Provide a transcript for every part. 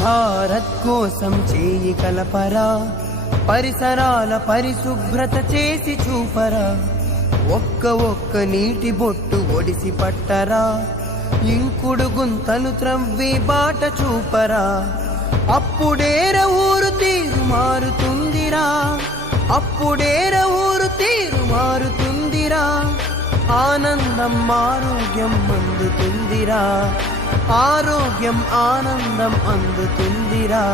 భారత్ కోసం చేయి కలపరా, పరిసరాల పరిశుభ్రత చేసి చూపరా, ఒక్క నీటి బొట్టు ఒడిసి పట్టరా, ఇంకుడు గుంతలు త్రవ్వి బాట చూపరా. అప్పుడేర ఊరు తీరు మారుతుందిరా, అప్పుడేర ఊరు తీరు మారుతుందిరా, ఆనందం ఆరోగ్యం అందుతుందిరా, ఆరోగ్యం ఆనందం అందుతుందిరా.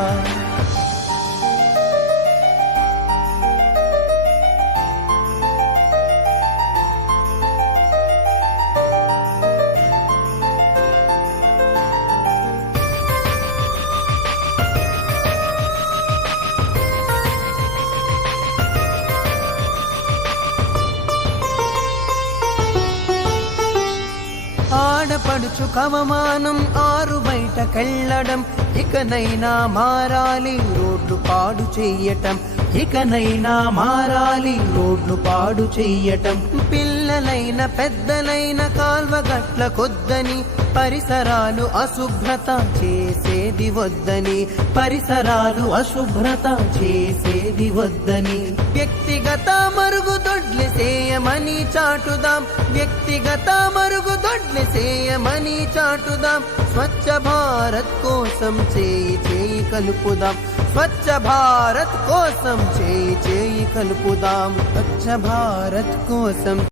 ఆడపడుచు కవమానం ఆరు బయటకెళ్ళడం, ఇకనైనా మారాలి రోడ్లు పాడు చెయ్యటం, ఇకనైనా మారాలి రోడ్లు పాడు చెయ్యటం. పిల్లలైన పెద్దలైన కాల్వగట్ల కొద్దని, పరిసరాలు అశుభ్రత చేసేది వద్దని, పరిసరాలు అశుభ్రత చేసేది వద్దని. వ్యక్తిగత మరుగుదొడ్లు చేయమని చాటుదాం, వ్యక్తిగత మరుగుదొడ్లు చేయమని చాటుదాం. స్వచ్ఛ భారత్ కోసం చేయి కలుపుదాం, స్వచ్ఛ భారత్ కోసం చేయి కలుపుదాం, స్వచ్ఛ భారత్ కోసం